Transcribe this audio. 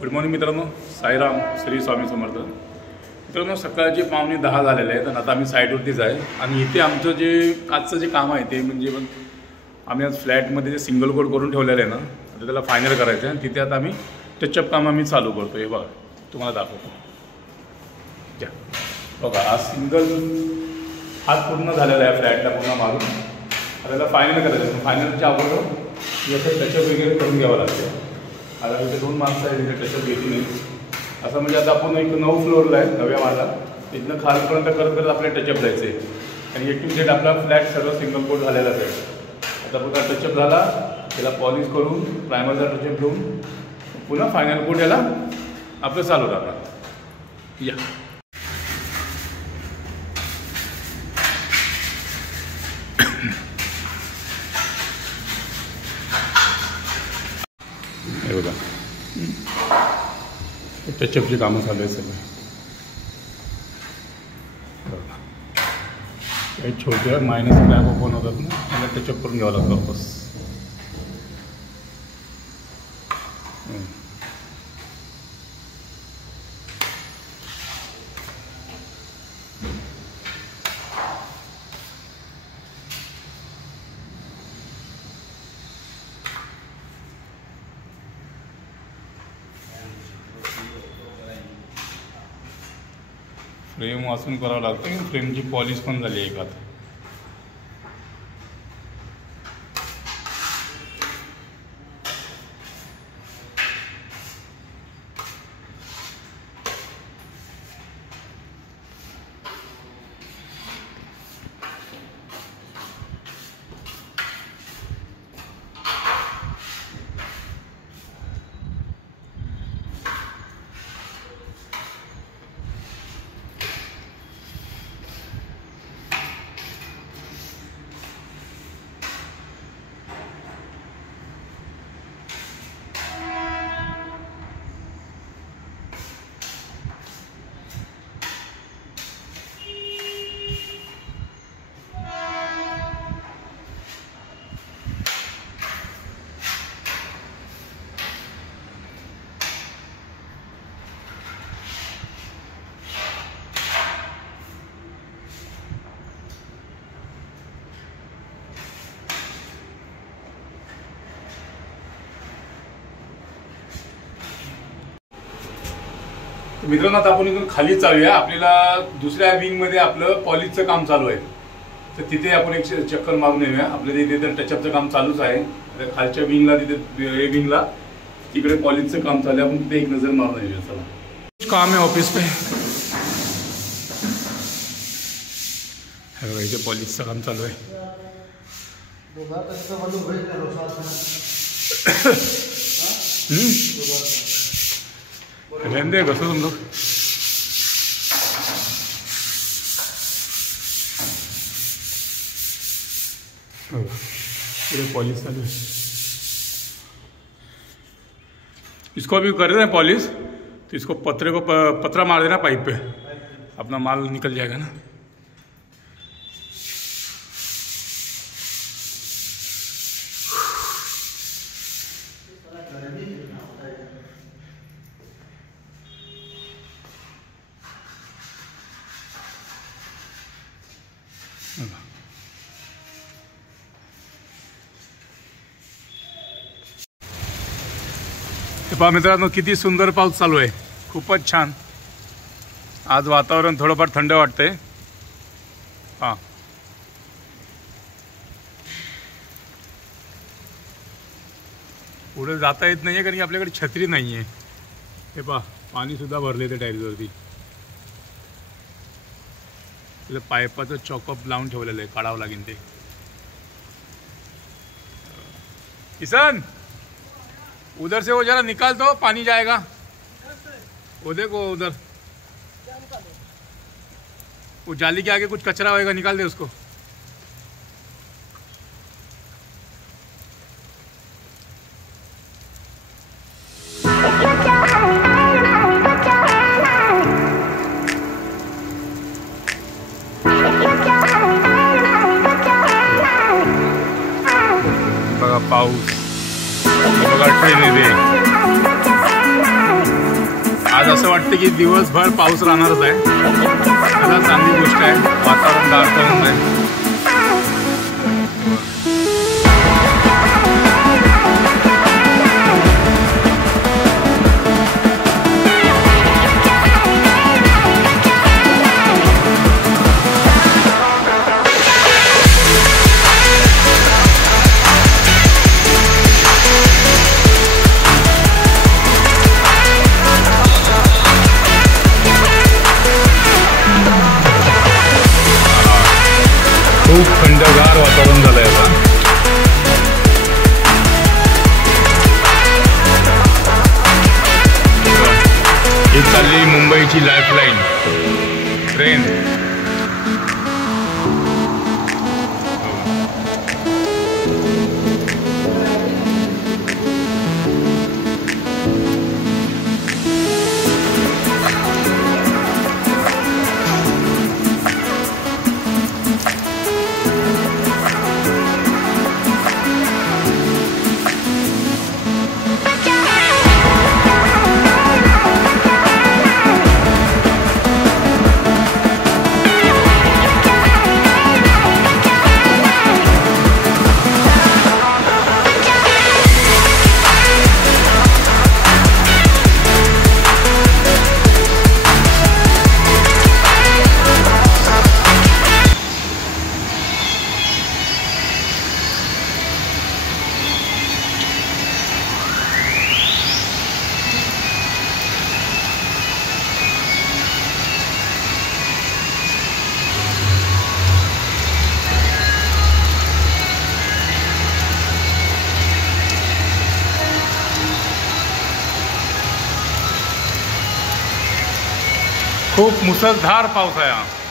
Good morning मित्रांनो, साईराम, श्री स्वामी समर्थ. मित्रांनो, सकाळचे 9:45 झालेले आहेत आणि आता आम्ही साईटवरतीच आहे. आणि इथे आमचं जे आजचं जे काम आहे ते म्हणजे आम्ही आज फ्लॅटमध्ये जे सिंगल कोड करून ठेवलेलं आहे ना, आता त्याला फायनल करायचं आहे. आणि तिथे आता आम्ही टचअप काम आम्ही चालू करतो. हे बघा, तुम्हाला दाखवतो. घ्या बघा, आज सिंगल हात पूर्ण झालेला आहे फ्लॅटला पूर्ण मारून. आता त्याला फायनल करायचं. फायनलच्या अगोदर याचं टचअप वगैरे करून घ्यावं लागतं. आता इथे 2 माणसं आहेत, तिथे टचअप घेतली नाही असं. म्हणजे आता आपण एक 9 फ्लोअरला आहे, 9व्या माळा. तिथनं खालपर्यंत करत करत आपल्याला टचअप जायचं आहे. आणि A to Z आपला फ्लॅट सर्व सिंगल कोट झालेलाच आहे. आता पुन्हा टचअप झाला, त्याला पॉलिश करून प्रायमरचा टचअप घेऊन पुन्हा फायनल कोट याला आपलं चालू राहणार. या हे बघा, टचअपची कामं चालू आहे सगळं. काही छोट्या मायनस क्रॅक ओपन होतात ना, त्याला टचअप करून घ्यावं लागतं वापस. फ्रेम वाचून करावं लागतं की फ्रेमची पॉलिश पण झाली आहे का आता. मित्रांनो, आता आपण इथून खाली चालूया. आपल्याला दुसऱ्या विंगमध्ये आपलं पॉलिशचं काम चालू आहे, तर तिथे आपण एक चक्कर मारून येऊया. आपल्या तिथे टचअपचं काम चालूच आहे. खालच्या विंगला, तिथे विंगला तिकडे पॉलिशचं काम चालू आहे. आपण तिथे एक नजर मारून येऊया. चला, काम आहे ऑफिस पे. इथे पॉलिशचं काम चालू आहे. रहने घसो तुम लोग. पॉलिश चालू है. इसको अभी कर रहे हैं पॉलिश, तो इसको पतरा मार देना पाइप पे, अपना माल निकल जाएगा ना. पहा मित्रांनो, किती सुंदर पाऊस चालू आहे. खूपच छान. आज वातावरण थोडंफार थंड वाटतंय. हां, पुढे जाता येत नाही आहे कारण की आपल्याकडे छत्री नाही आहे. हे पहा, पाणीसुद्धा भरले ते टायरीवरती. तिला पाईपाचं चॉकअप लावून ठेवलेलं आहे, काढावं लागेल ते. किसन, उधर से वो जरा निकाल दो, पानी जाएगा. वो देखो उधर, वो जाली के आगे कुछ कचरा होएगा, निकाल दे उसको. बघा पाऊस, बघा ट्रेन येते. आज असं वाटतं की दिवसभर पाऊस राहणारच आहे. मला चांगली गोष्ट आहे, वातावरण गार करून आहे. खूप थंडगार वातावरण झालंय आता. ही चालली मुंबईची लाईफलाईन ट्रेन. खूप मुसळधार पाऊस आहे.